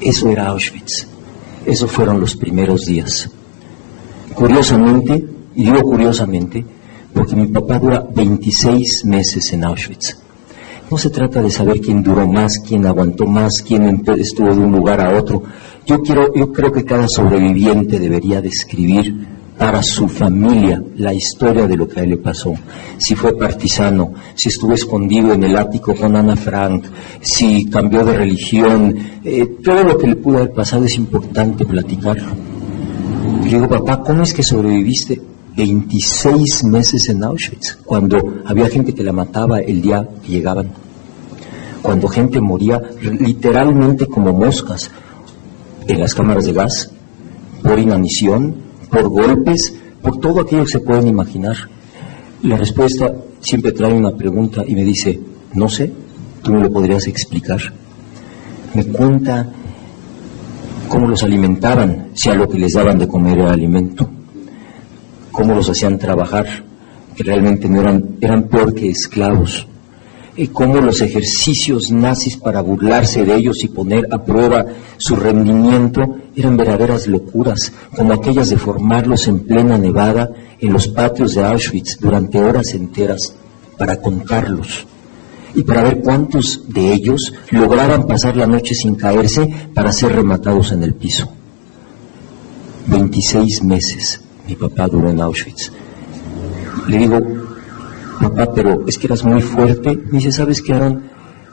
Eso era Auschwitz. Esos fueron los primeros días. Curiosamente, y digo curiosamente, porque mi papá dura 26 meses en Auschwitz. No se trata de saber quién duró más, quién aguantó más, quién estuvo de un lugar a otro. Yo creo que cada sobreviviente debería describir para su familia la historia de lo que a él le pasó. Si fue partisano, si estuvo escondido en el ático con Ana Frank, si cambió de religión, todo lo que le pudo haber pasado es importante platicarlo. Y le digo, papá, ¿cómo es que sobreviviste 26 meses en Auschwitz? Cuando había gente que la mataba el día que llegaban. Cuando gente moría literalmente como moscas en las cámaras de gas, por inanición, por golpes, por todo aquello que se pueden imaginar. La respuesta siempre trae una pregunta y me dice, no sé, ¿tú me lo podrías explicar? Me cuenta cómo los alimentaban, si a lo que les daban de comer era alimento, cómo los hacían trabajar, que realmente no eran peor que esclavos, y cómo los ejercicios nazis para burlarse de ellos y poner a prueba su rendimiento eran verdaderas locuras, como aquellas de formarlos en plena nevada en los patios de Auschwitz durante horas enteras para contarlos y para ver cuántos de ellos lograban pasar la noche sin caerse para ser rematados en el piso. 26 meses mi papá duró en Auschwitz. Le digo, papá, pero es que eras muy fuerte. Me dice, ¿sabes qué, Aarón?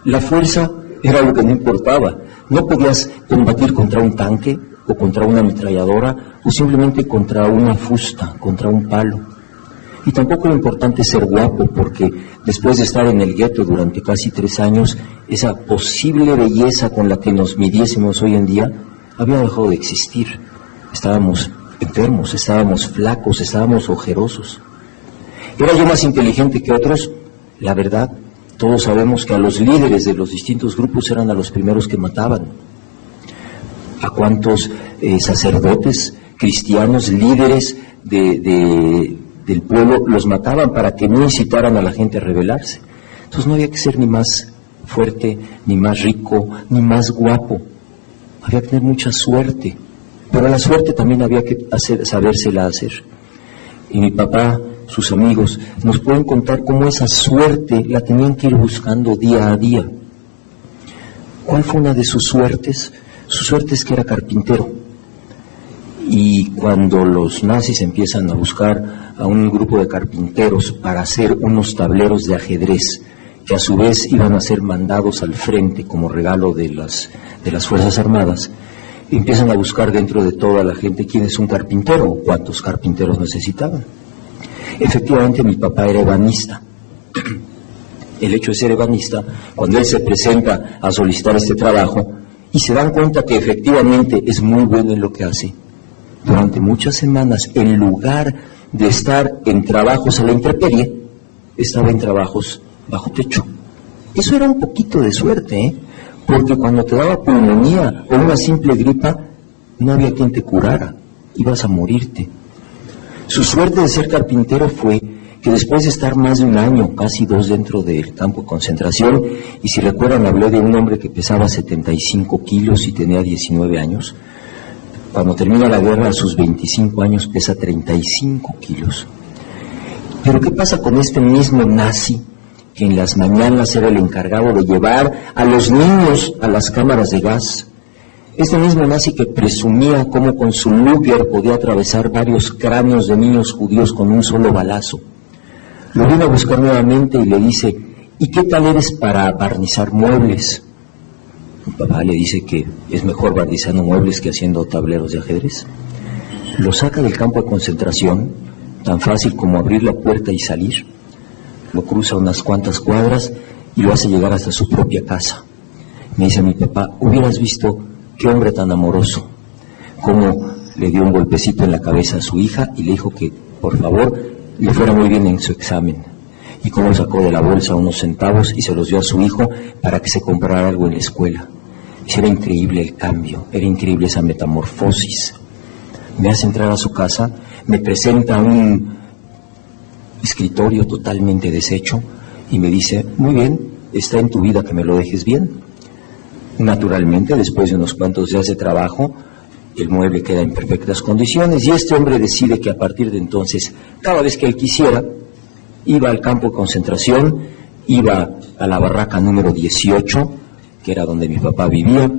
La fuerza era lo que no importaba. No podías combatir contra un tanque o contra una ametralladora o simplemente contra una fusta, contra un palo. Y tampoco lo importante es ser guapo, porque después de estar en el gueto durante casi 3 años, esa posible belleza con la que nos midiésemos hoy en día había dejado de existir. Estábamos enfermos, estábamos flacos, estábamos ojerosos. ¿Era yo más inteligente que otros? La verdad, todos sabemos que a los líderes de los distintos grupos eran a los primeros que mataban. ¿A cuántos sacerdotes cristianos, líderes del pueblo, los mataban para que no incitaran a la gente a rebelarse? Entonces no había que ser ni más fuerte, ni más rico, ni más guapo. Había que tener mucha suerte, pero la suerte también había que sabérsela hacer. Y mi papá, sus amigos, nos pueden contar cómo esa suerte la tenían que ir buscando día a día. ¿Cuál fue una de sus suertes? Su suerte es que era carpintero. Y cuando los nazis empiezan a buscar a un grupo de carpinteros para hacer unos tableros de ajedrez, que a su vez iban a ser mandados al frente como regalo de las Fuerzas Armadas, empiezan a buscar dentro de toda la gente quién es un carpintero o cuántos carpinteros necesitaban. Efectivamente, mi papá era ebanista. El hecho de ser ebanista, cuando él se presenta a solicitar este trabajo y se dan cuenta que efectivamente es muy bueno en lo que hace, durante muchas semanas, en lugar de estar en trabajos a la intemperie, estaba en trabajos bajo techo. Eso era un poquito de suerte, porque cuando te daba pulmonía o una simple gripa, no había quien te curara, ibas a morirte. Su suerte de ser carpintero fue que después de estar más de 1 año, casi 2, dentro del campo de concentración, y si recuerdan hablé de un hombre que pesaba 75 kilos y tenía 19 años, cuando termina la guerra a sus 25 años pesa 35 kilos. Pero ¿qué pasa con este mismo nazi que en las mañanas era el encargado de llevar a los niños a las cámaras de gas? Este mismo nazi que presumía cómo con su Luger podía atravesar varios cráneos de niños judíos con un solo balazo, lo viene a buscar nuevamente y le dice, ¿y qué tal eres para barnizar muebles? Mi papá le dice que es mejor barnizando muebles que haciendo tableros de ajedrez. Lo saca del campo de concentración, tan fácil como abrir la puerta y salir. Lo cruza unas cuantas cuadras y lo hace llegar hasta su propia casa. Me dice mi papá, hubieras visto qué hombre tan amoroso, cómo le dio un golpecito en la cabeza a su hija y le dijo que, por favor, le fuera muy bien en su examen. Y cómo sacó de la bolsa unos centavos y se los dio a su hijo para que se comprara algo en la escuela. Y era increíble el cambio, era increíble esa metamorfosis. Me hace entrar a su casa, me presenta un escritorio totalmente deshecho y me dice, muy bien, está en tu vida que me lo dejes bien. Naturalmente, después de unos cuantos días de trabajo, el mueble queda en perfectas condiciones y este hombre decide que a partir de entonces, cada vez que él quisiera, iba al campo de concentración, iba a la barraca número 18, que era donde mi papá vivía,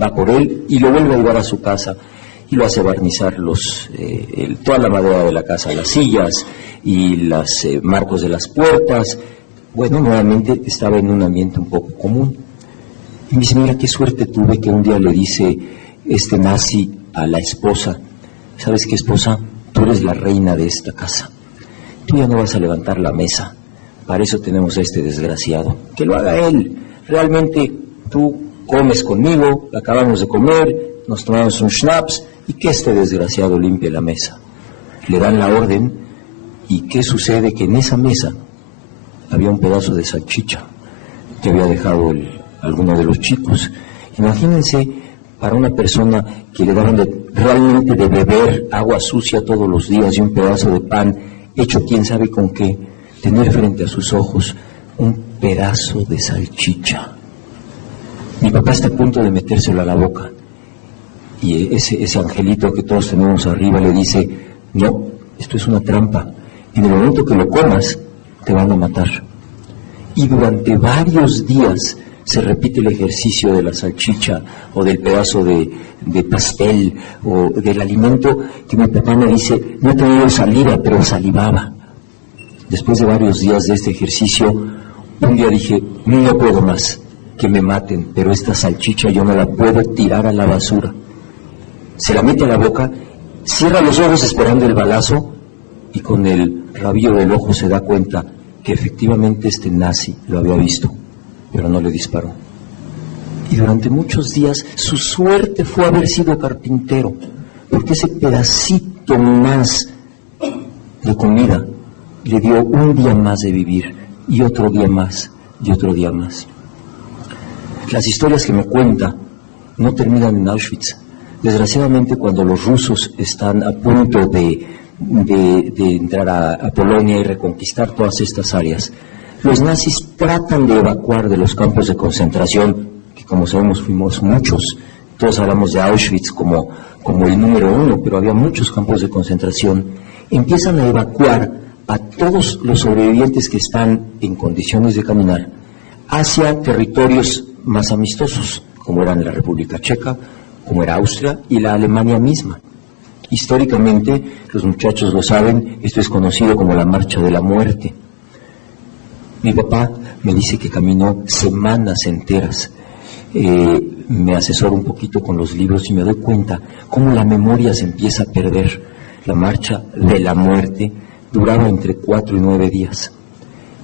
va por él y lo vuelve a llevar a su casa y lo hace barnizar toda la madera de la casa, las sillas y los marcos de las puertas. Bueno, nuevamente estaba en un ambiente un poco común. Y me dice, mira qué suerte tuve que un día le dice este nazi a la esposa, ¿sabes qué, esposa? Tú eres la reina de esta casa. Tú ya no vas a levantar la mesa. Para eso tenemos a este desgraciado. Que lo haga él. Realmente tú comes conmigo, acabamos de comer, nos tomamos un schnapps y que este desgraciado limpie la mesa. Le dan la orden y ¿qué sucede? Que en esa mesa había un pedazo de salchicha que había dejado alguno de los chicos. Imagínense, para una persona que le daban realmente de beber agua sucia todos los días y un pedazo de pan hecho quién sabe con qué, tener frente a sus ojos un pedazo de salchicha. Mi papá está a punto de metérselo a la boca y ese angelito que todos tenemos arriba le dice, no, esto es una trampa, en el momento que lo comas te van a matar. Y durante varios días se repite el ejercicio de la salchicha o del pedazo de pastel o del alimento que mi papá me dice, no tenía saliva, pero salivaba. Después de varios días de este ejercicio, un día dije, no puedo más, que me maten, pero esta salchicha yo no la puedo tirar a la basura. Se la mete a la boca, cierra los ojos esperando el balazo y con el rabillo del ojo se da cuenta que efectivamente este nazi lo había visto, pero no le disparó. Y durante muchos días su suerte fue haber sido carpintero, porque ese pedacito más de comida le dio un día más de vivir, y otro día más, y otro día más. Las historias que me cuenta no terminan en Auschwitz. Desgraciadamente, cuando los rusos están a punto de entrar a Polonia y reconquistar todas estas áreas, los nazis tratan de evacuar de los campos de concentración, que como sabemos fuimos muchos. Todos hablamos de Auschwitz como el número 1, pero había muchos campos de concentración. Empiezan a evacuar a todos los sobrevivientes que están en condiciones de caminar hacia territorios más amistosos, como eran la República Checa, como era Austria y la Alemania misma. Históricamente, los muchachos lo saben, esto es conocido como la Marcha de la Muerte. Mi papá me dice que caminó semanas enteras. Me asesoro un poquito con los libros y me doy cuenta cómo la memoria se empieza a perder. La Marcha de la Muerte duraba entre 4 y 9 días.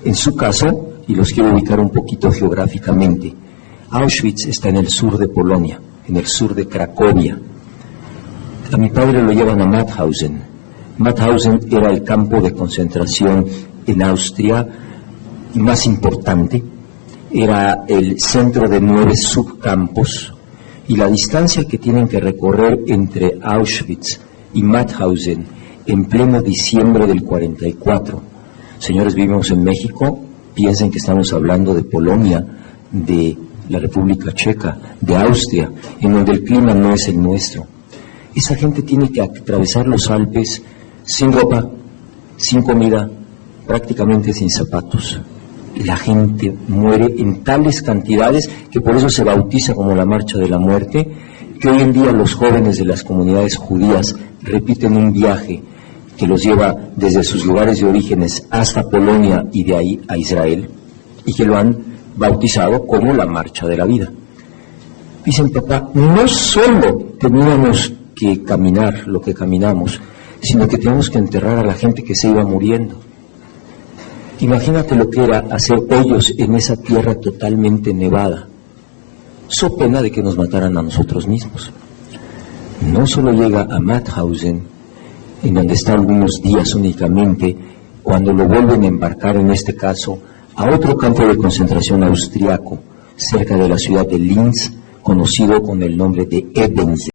En su caso, y los quiero ubicar un poquito geográficamente, Auschwitz está en el sur de Polonia, en el sur de Cracovia. A mi padre lo llevan a Mauthausen. Mauthausen era el campo de concentración en Austria más importante, era el centro de 9 subcampos y la distancia que tienen que recorrer entre Auschwitz y Mauthausen en pleno diciembre del 44. Señores, vivimos en México, piensen que estamos hablando de Polonia, de la República Checa, de Austria, en donde el clima no es el nuestro. Esa gente tiene que atravesar los Alpes sin ropa, sin comida, prácticamente sin zapatos. La gente muere en tales cantidades que por eso se bautiza como la Marcha de la Muerte, que hoy en día los jóvenes de las comunidades judías repiten un viaje que los lleva desde sus lugares de orígenes hasta Polonia y de ahí a Israel, y que lo han bautizado como la Marcha de la Vida. Dicen, papá, no solo teníamos que caminar lo que caminamos, sino que teníamos que enterrar a la gente que se iba muriendo. Imagínate lo que era hacer hoyos en esa tierra totalmente nevada, so pena de que nos mataran a nosotros mismos. No solo llega a Mauthausen, en donde está algunos días únicamente, cuando lo vuelven a embarcar, en este caso, a otro campo de concentración austriaco, cerca de la ciudad de Linz, conocido con el nombre de Ebensee.